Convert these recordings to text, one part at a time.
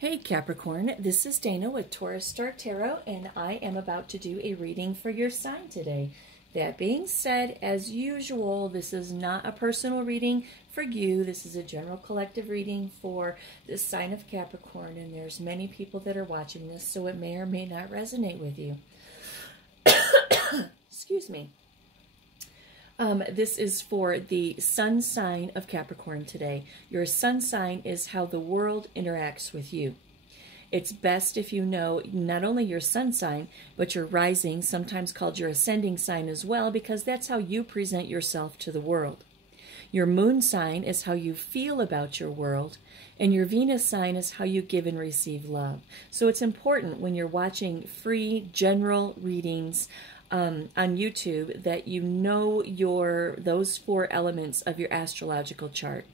Hey Capricorn, this is Dana with Taurus Star Tarot, and I am about to do a reading for your sign today. That being said, as usual, this is not a personal reading for you. This is a general collective reading for the sign of Capricorn, and there's many people that are watching this, so it may or may not resonate with you. Excuse me. This is for the sun sign of Capricorn today. Your sun sign is how the world interacts with you. It's best if you know not only your sun sign, but your rising, sometimes called your ascending sign as well, because that's how you present yourself to the world. Your moon sign is how you feel about your world, and your Venus sign is how you give and receive love. So it's important when you're watching free general readings on YouTube that you know those four elements of your astrological chart.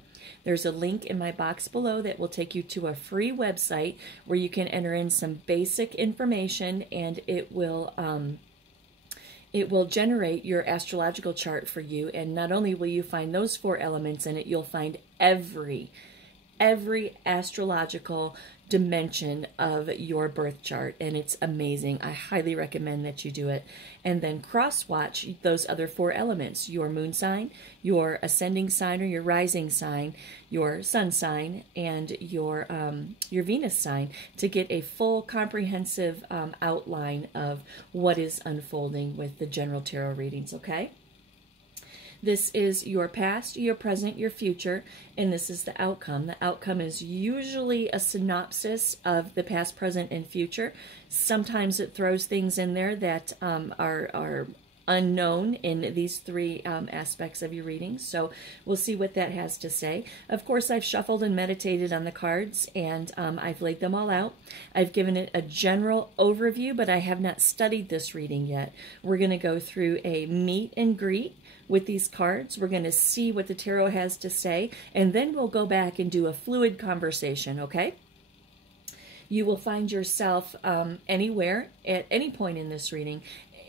There's a link in my box below that will take you to a free website where you can enter in some basic information, and it will generate your astrological chart for you. And not only will you find those four elements in it, you'll find every astrological dimension of your birth chart, and it's amazing. I highly recommend that you do it. And then cross-watch those other four elements: your moon sign, your ascending sign or your rising sign, your sun sign, and your Venus sign, to get a full comprehensive outline of what is unfolding with the general tarot readings, okay? This is your past, your present, your future, and this is the outcome. The outcome is usually a synopsis of the past, present, and future. Sometimes it throws things in there that are unknown in these three aspects of your reading. So we'll see what that has to say. Of course, I've shuffled and meditated on the cards, and I've laid them all out. I've given it a general overview, but I have not studied this reading yet. We're going to go through a meet and greet with these cards. We're going to see what the tarot has to say, and then we'll go back and do a fluid conversation, okay? You will find yourself anywhere at any point in this reading.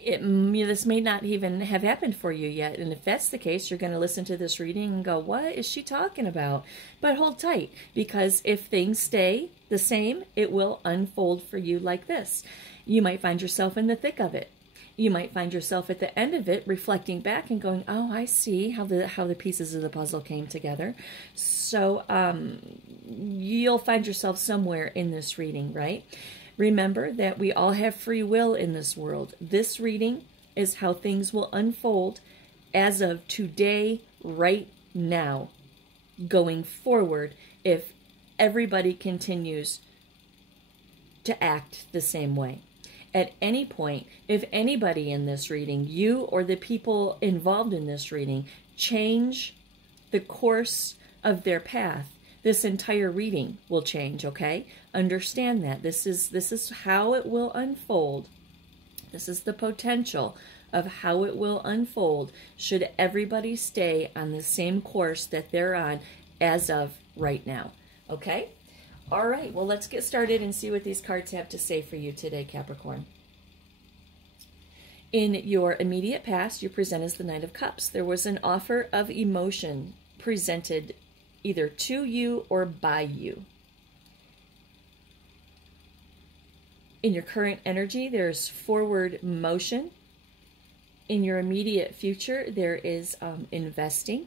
This may not even have happened for you yet, and if that's the case, you're going to listen to this reading and go, what is she talking about? But hold tight, because if things stay the same, it will unfold for you like this. You might find yourself in the thick of it. You might find yourself at the end of it reflecting back and going, oh, I see how the pieces of the puzzle came together. So you'll find yourself somewhere in this reading, right? Remember that we all have free will in this world. This reading is how things will unfold as of today, right now, going forward, if everybody continues to act the same way. At any point, if anybody in this reading, you or the people involved in this reading, change the course of their path, this entire reading will change, okay? Understand that. This is how it will unfold. This is the potential of how it will unfold should everybody stay on the same course that they're on as of right now, okay? All right, well, let's get started and see what these cards have to say for you today, Capricorn. In your immediate past, you present as the Knight of Cups. There was an offer of emotion presented either to you or by you. In your current energy, there's forward motion. In your immediate future, there is investing.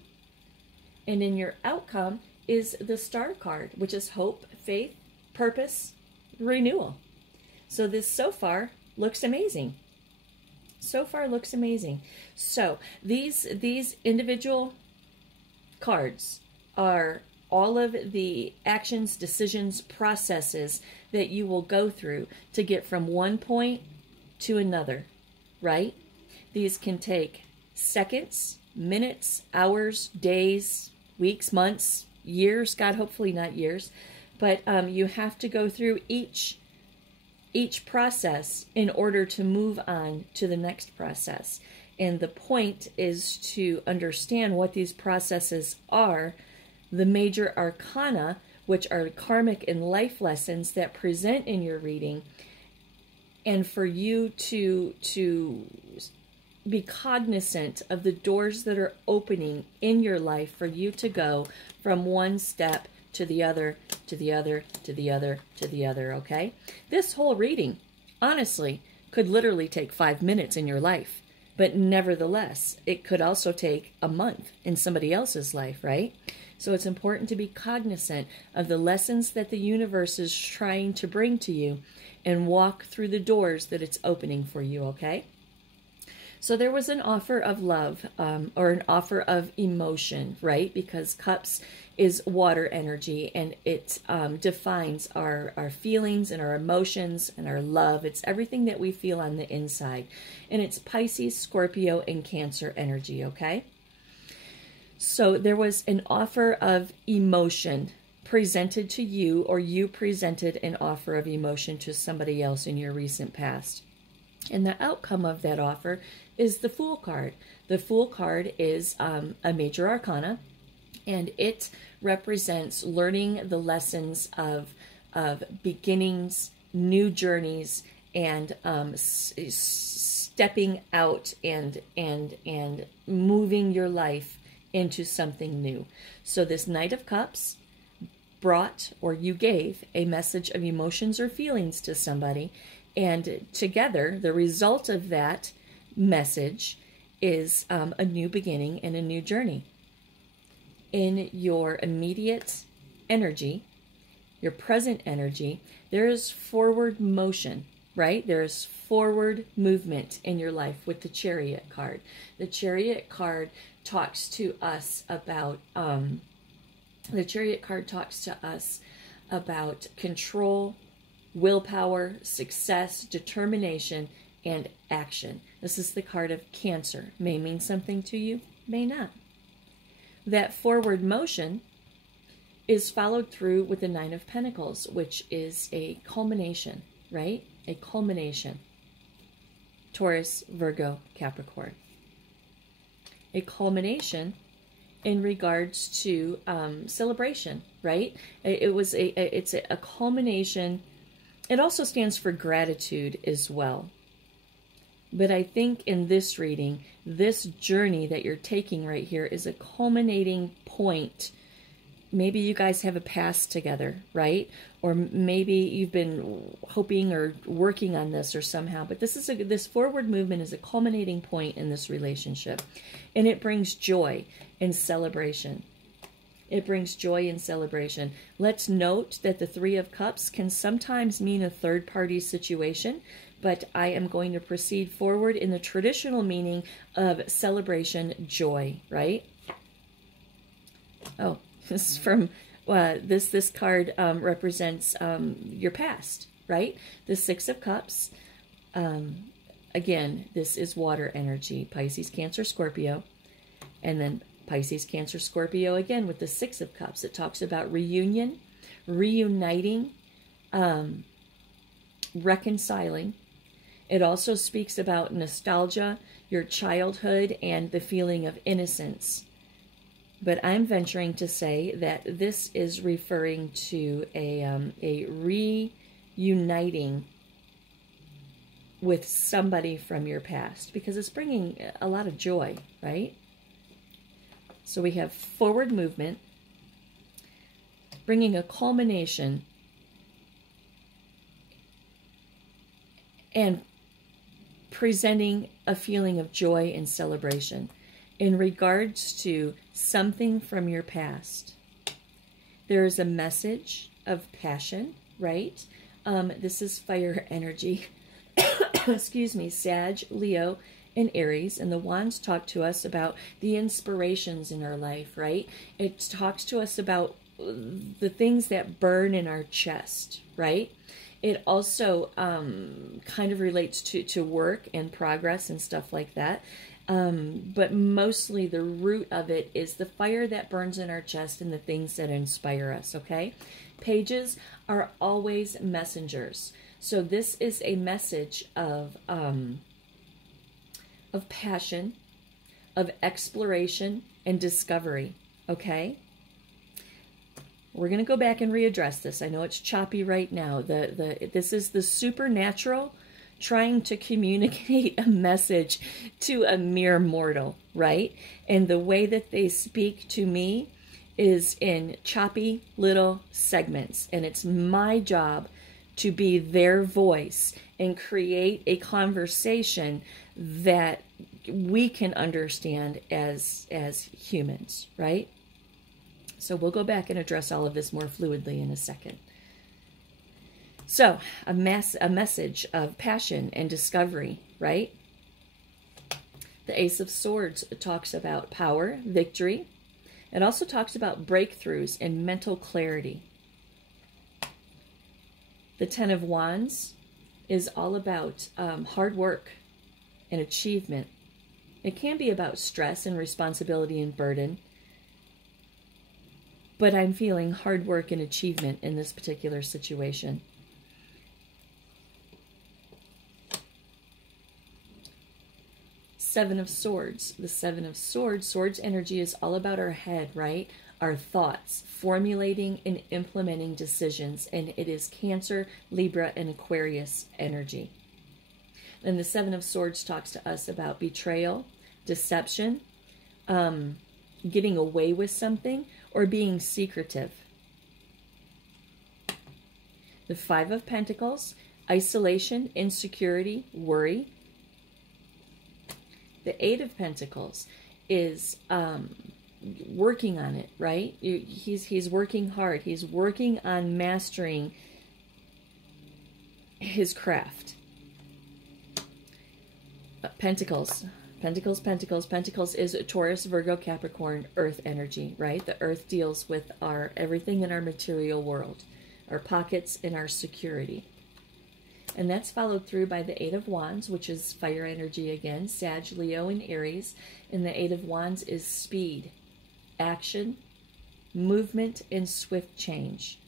And in your outcome is the Star card, which is hope, faith, purpose, renewal. So this so far looks amazing. So far looks amazing. So these individual cards are all of the actions, decisions, processes that you will go through to get from one point to another, right? These can take seconds, minutes, hours, days, weeks, months, years. God, hopefully not years. But you have to go through each process in order to move on to the next process. And the point is to understand what these processes are, the major arcana, which are karmic and life lessons that present in your reading, and for you to be cognizant of the doors that are opening in your life for you to go from one step to the other, to the other, to the other, to the other, okay? This whole reading, honestly, could literally take 5 minutes in your life. But nevertheless, it could also take a month in somebody else's life, right? So it's important to be cognizant of the lessons that the universe is trying to bring to you and walk through the doors that it's opening for you, okay? So there was an offer of love, or an offer of emotion, right? Because cups is water energy, and it defines our feelings and our emotions and our love. It's everything that we feel on the inside. And it's Pisces, Scorpio, and Cancer energy, okay? So there was an offer of emotion presented to you, or you presented an offer of emotion to somebody else in your recent past. And the outcome of that offer is the Fool card. The Fool card is a major arcana, and it represents learning the lessons of beginnings, new journeys, and stepping out and moving your life into something new. So this Knight of Cups brought, or you gave, a message of emotions or feelings to somebody, and together the result of that message is a new beginning and a new journey. In your immediate energy, your present energy, there is forward motion, right? There is forward movement in your life with the Chariot card. The Chariot card talks to us about control, willpower, success, determination, and action. This is the card of Cancer. May mean something to you, may not. That forward motion is followed through with the Nine of Pentacles, which is a culmination, right? A culmination. Taurus, Virgo, Capricorn. A culmination in regards to celebration, right? It's a culmination. It also stands for gratitude as well. But I think in this reading, this journey that you're taking right here is a culminating point. Maybe you guys have a past together, right? Or maybe you've been hoping or working on this or somehow. But this forward movement is a culminating point in this relationship. And it brings joy and celebration. It brings joy and celebration. Let's note that the Three of Cups can sometimes mean a third-party situation, but I am going to proceed forward in the traditional meaning of celebration, joy, right? Oh, this is from, this card represents your past, right? The Six of Cups, again, this is water energy, Pisces, Cancer, Scorpio, and then Pisces, Cancer, Scorpio again with the Six of Cups. It talks about reunion, reuniting, reconciling. It also speaks about nostalgia, your childhood, and the feeling of innocence. But I'm venturing to say that this is referring to a reuniting with somebody from your past, because it's bringing a lot of joy, right? So we have forward movement, bringing a culmination, and presenting a feeling of joy and celebration in regards to something from your past. There is a message of passion, right? This is fire energy. Excuse me, Sag, Leo, and Aries, and the wands talk to us about the inspirations in our life, right? It talks to us about the things that burn in our chest, right? It also kind of relates to work and progress and stuff like that. But mostly the root of it is the fire that burns in our chest and the things that inspire us, okay? Pages are always messengers. So this is a message of passion, of exploration and discovery, okay? We're going to go back and readdress this. I know it's choppy right now. This is the supernatural trying to communicate a message to a mere mortal, right? And the way that they speak to me is in choppy little segments, and it's my job to be their voice and create a conversation that we can understand as humans, right? So we'll go back and address all of this more fluidly in a second. So a message of passion and discovery, right? The Ace of Swords talks about power, victory. It also talks about breakthroughs and mental clarity. The Ten of Wands is all about hard work and achievement. It can be about stress and responsibility and burden, but I'm feeling hard work and achievement in this particular situation. Seven of Swords. The Seven of Swords, Swords energy is all about our head, right? Our thoughts, formulating and implementing decisions, and it is Cancer, Libra, and Aquarius energy. And the Seven of Swords talks to us about betrayal, deception, getting away with something, or being secretive. The Five of Pentacles, isolation, insecurity, worry. The Eight of Pentacles is working on it, right? He's working hard. He's working on mastering his craft. Pentacles. Pentacles, Pentacles. Pentacles is Taurus, Virgo, Capricorn, Earth energy, right? The Earth deals with everything in our material world, our pockets and our security. And that's followed through by the Eight of Wands, which is fire energy again, Sag, Leo, and Aries. And the Eight of Wands is speed, action, movement, and swift change.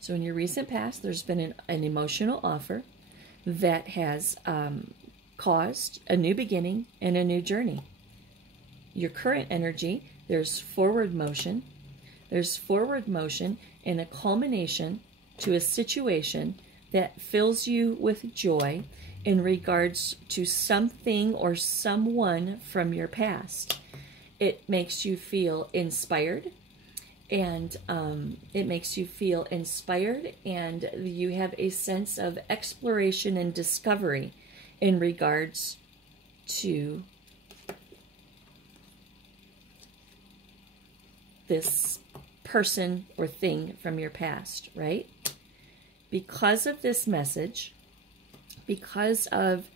So in your recent past, there's been an emotional offer that has caused a new beginning and a new journey. Your current energy, there's forward motion. There's forward motion and a culmination to a situation that fills you with joy in regards to something or someone from your past. It makes you feel inspired, and you have a sense of exploration and discovery in regards to this person or thing from your past, right? Because of this message, because of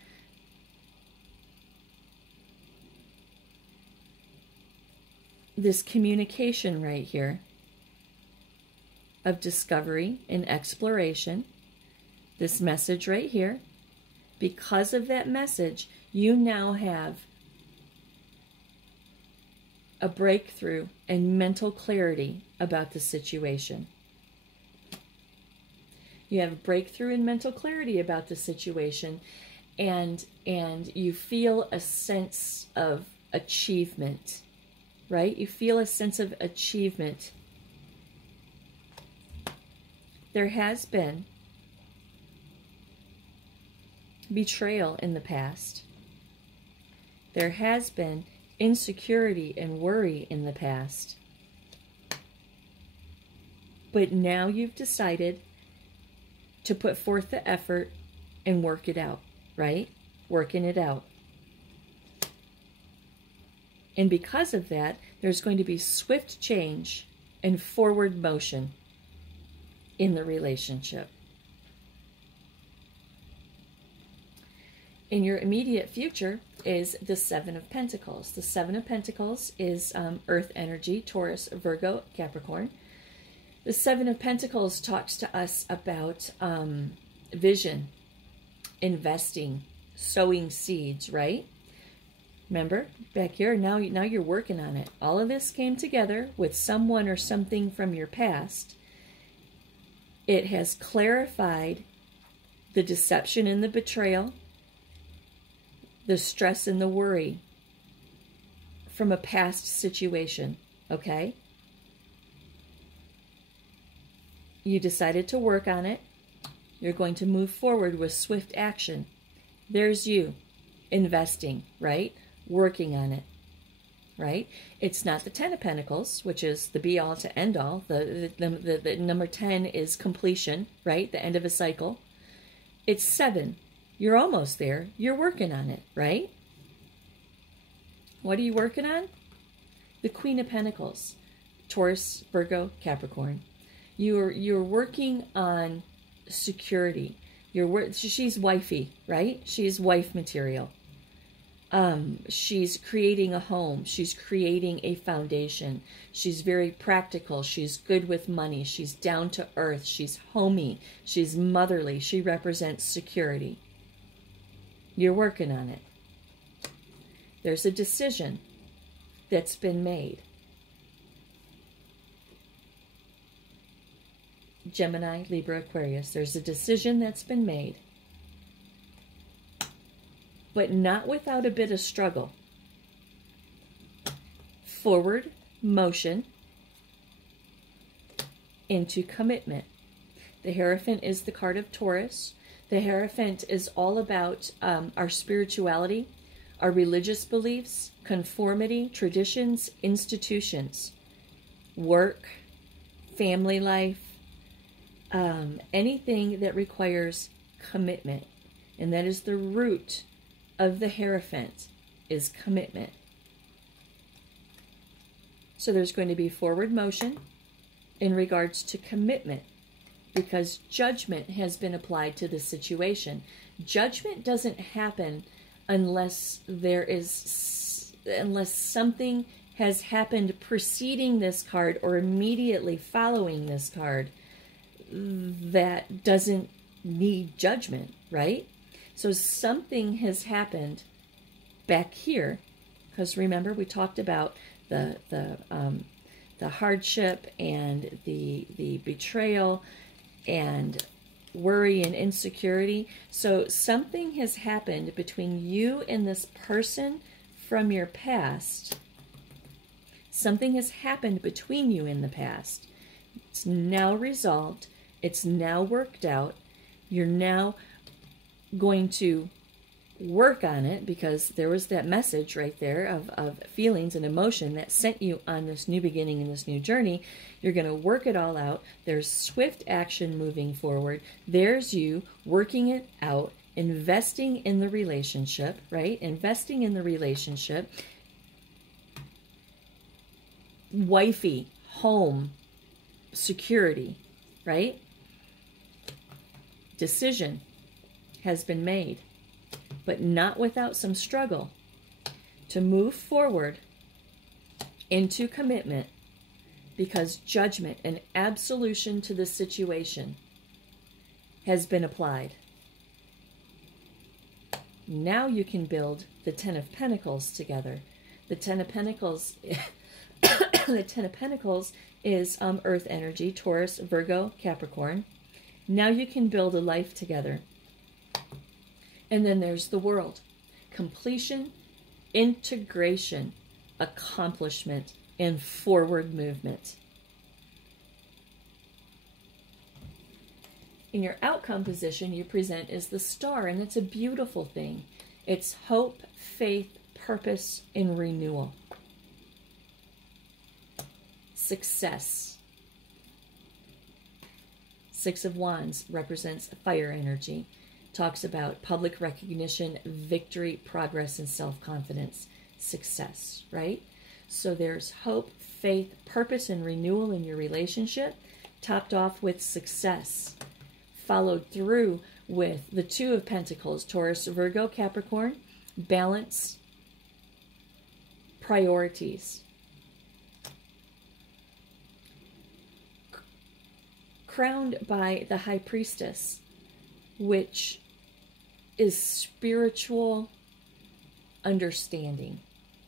this communication right here of discovery and exploration, this message right here, because of that message, you now have a breakthrough and mental clarity about the situation. You have a breakthrough and mental clarity about the situation, and you feel a sense of achievement, right? You feel a sense of achievement. There has been betrayal in the past. There has been insecurity and worry in the past. But now you've decided to put forth the effort and work it out, right? Working it out. And because of that, there's going to be swift change and forward motion in the relationship. In your immediate future is the Seven of Pentacles. The Seven of Pentacles is Earth energy, Taurus, Virgo, Capricorn. The Seven of Pentacles talks to us about vision, investing, sowing seeds, right? Remember, back here, now you're working on it. All of this came together with someone or something from your past. It has clarified the deception and the betrayal, the stress and the worry from a past situation, okay? You decided to work on it. You're going to move forward with swift action. There's you investing, right? Working on it, right? It's not the 10 of Pentacles, which is the be-all to end-all. The number 10 is completion, right? The end of a cycle. It's 7. You're almost there. You're working on it, right? What are you working on? The Queen of Pentacles. Taurus, Virgo, Capricorn. You're working on security. She's wifey, right? She's wife material. She's creating a home. She's creating a foundation. She's very practical. She's good with money. She's down to earth. She's homey. She's motherly. She represents security. You're working on it. There's a decision that's been made. Gemini, Libra, Aquarius. There's a decision that's been made. But not without a bit of struggle. Forward motion into commitment. The Hierophant is the card of Taurus. The Hierophant is all about our spirituality, our religious beliefs, conformity, traditions, institutions, work, family life, anything that requires commitment. And that is the root of the Hierophant, is commitment. So there's going to be forward motion in regards to commitment, because judgment has been applied to the situation. Judgment doesn't happen unless something has happened preceding this card or immediately following this card that doesn't need judgment, right? So something has happened back here, because remember we talked about the hardship and the betrayal and worry and insecurity. So something has happened between you and this person from your past. Something has happened between you in the past. It's now resolved. It's now worked out. You're now going to work on it, because there was that message right there of feelings and emotion that sent you on this new beginning and this new journey. You're going to work it all out. There's swift action moving forward. There's you working it out, investing in the relationship, right? Investing in the relationship. Wifey, home, security, right? Decision has been made, but not without some struggle, to move forward into commitment, because judgment and absolution to the situation has been applied. Now you can build the 10 of Pentacles together. The 10 of Pentacles, the 10 of Pentacles is earth energy, Taurus, Virgo, Capricorn. Now you can build a life together. And then there's the World. Completion, integration, accomplishment, and forward movement. In your outcome position, you present as the Star, and it's a beautiful thing. It's hope, faith, purpose, and renewal. Success. 6 of Wands represents fire energy. Talks about public recognition, victory, progress, and self-confidence. Success, right? So there's hope, faith, purpose, and renewal in your relationship, topped off with success, followed through with the 2 of Pentacles, Taurus, Virgo, Capricorn, balance, priorities. Crowned by the High Priestess, which is spiritual understanding,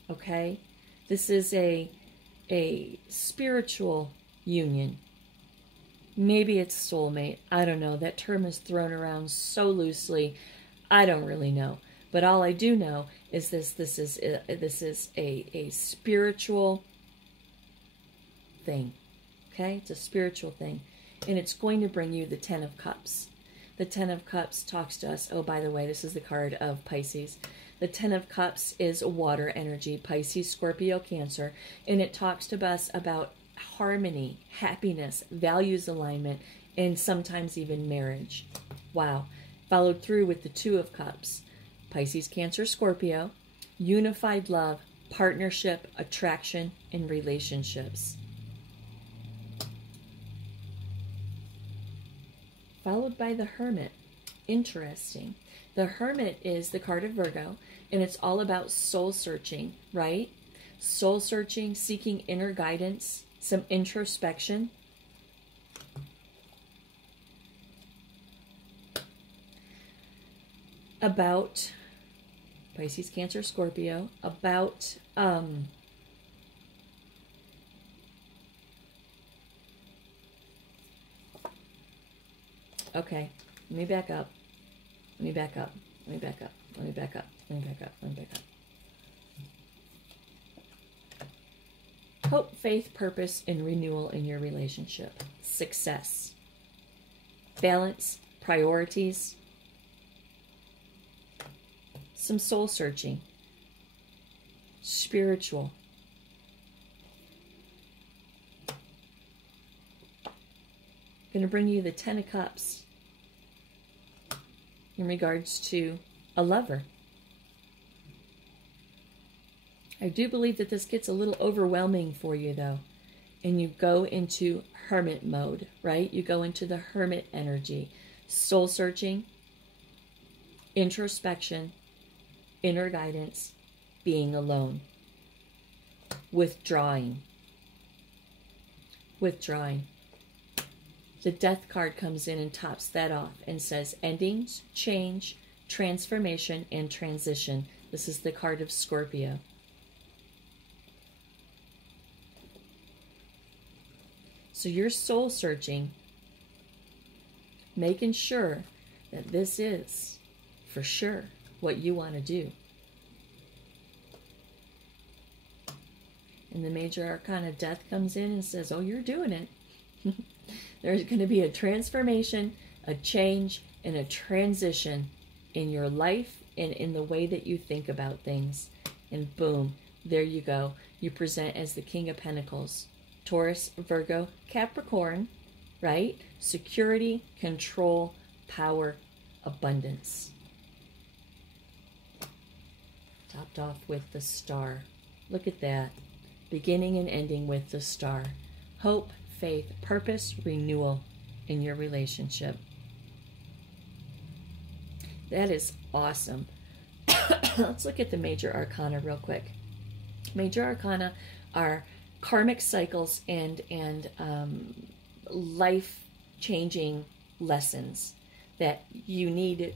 okay? This is a spiritual union. Maybe it's soulmate. I don't know. That term is thrown around so loosely. I don't really know. But all I do know is this is a spiritual thing, okay? It's a spiritual thing. And it's going to bring you the 10 of Cups. The 10 of Cups talks to us. Oh, by the way, this is the card of Pisces. The Ten of Cups is water energy, Pisces, Scorpio, Cancer, and it talks to us about harmony, happiness, values alignment, and sometimes even marriage. Wow. Followed through with the Two of Cups, Pisces, Cancer, Scorpio, unified love, partnership, attraction, and relationships. Followed by the Hermit. Interesting. The Hermit is the card of Virgo, and it's all about soul searching, right? Soul searching, seeking inner guidance, some introspection. About Pisces, Cancer, Scorpio, about okay, let me back up. Let me back up. Let me back up. Let me back up. Let me back up. Let me back up. Hope, faith, purpose, and renewal in your relationship. Success. Balance, priorities. Some soul searching. Spiritual. Going to bring you the Ten of Cups in regards to a lover. I do believe that this gets a little overwhelming for you, though, and you go into hermit mode, right? You go into the hermit energy, soul searching, introspection, inner guidance, being alone, withdrawing. Withdrawing. The Death card comes in and tops that off and says endings, change, transformation, and transition. This is the card of Scorpio. So you're soul searching, making sure that this is for sure what you want to do. And the Major Arcana Death comes in and says, oh, you're doing it. There's going to be a transformation, a change, and a transition in your life and in the way that you think about things. And boom, there you go. You present as the King of Pentacles. Taurus, Virgo, Capricorn, right? Security, control, power, abundance. Topped off with the Star. Look at that. Beginning and ending with the Star. Hope, faith, purpose, renewal in your relationship. That is awesome. Let's look at the Major Arcana real quick. Major Arcana are karmic cycles and life-changing lessons that you need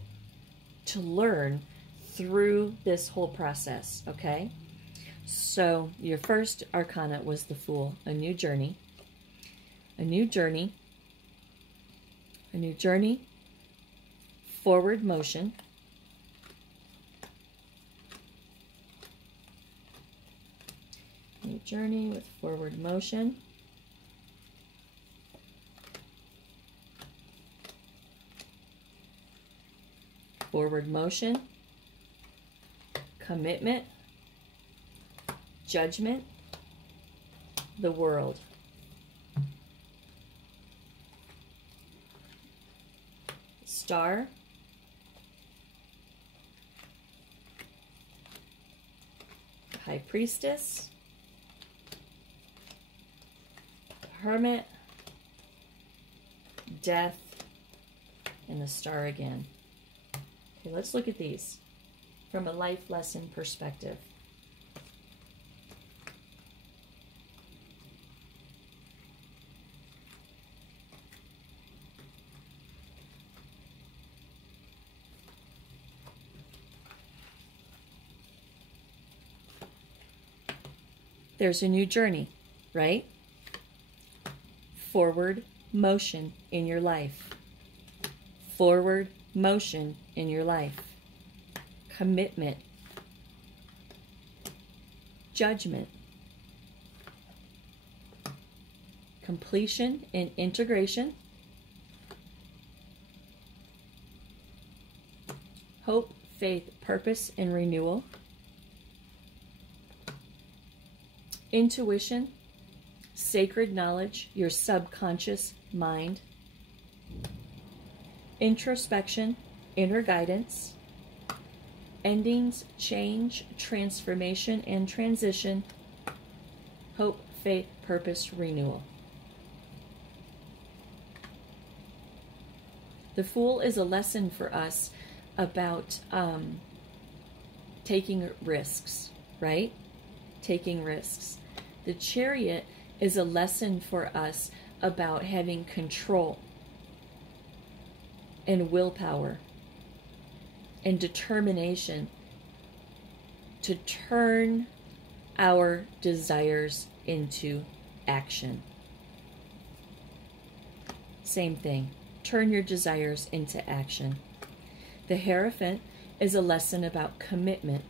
to learn through this whole process, okay? So your first Arcana was the Fool, a new journey. A new journey, a new journey, forward motion, new journey with forward motion, forward motion, commitment, judgment, the World. Star, High Priestess, Hermit, Death, and the Star again. Okay, let's look at these from a life lesson perspective. There's a new journey, right? Forward motion in your life. Forward motion in your life. Commitment. Judgment. Completion and integration. Hope, faith, purpose, and renewal. Intuition, sacred knowledge, your subconscious mind. Introspection, inner guidance. Endings, change, transformation, and transition. Hope, faith, purpose, renewal. The Fool is a lesson for us about taking risks, right? Taking risks. The Chariot is a lesson for us about having control and willpower and determination to turn our desires into action. Same thing. Turn your desires into action. The Hierophant is a lesson about commitment.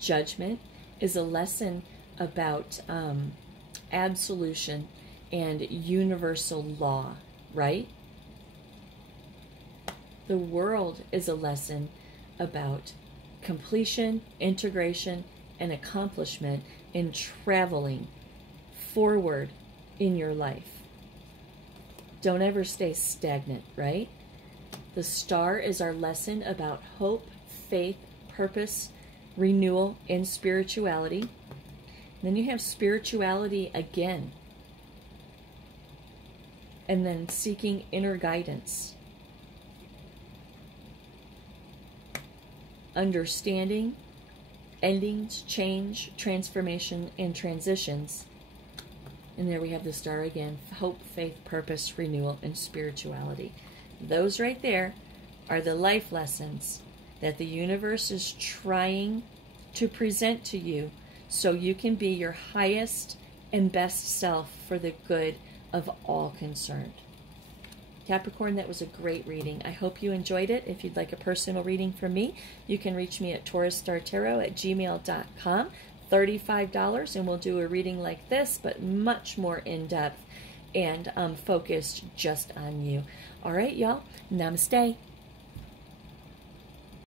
Judgment is a lesson about absolution and universal law, right? The World is a lesson about completion, integration, and accomplishment in traveling forward in your life. Don't ever stay stagnant, right? The Star is our lesson about hope, faith, purpose, renewal, and spirituality. And then you have spirituality again. And then seeking inner guidance. Understanding, endings, change, transformation, and transitions. And there we have the Star again. Hope, faith, purpose, renewal, and spirituality. Those right there are the life lessons that the universe is trying to present to you so you can be your highest and best self for the good of all concerned. Capricorn, that was a great reading. I hope you enjoyed it. If you'd like a personal reading from me, you can reach me at taurusstartarot@gmail.com. $35, and we'll do a reading like this, but much more in-depth and focused just on you. All right, y'all. Namaste.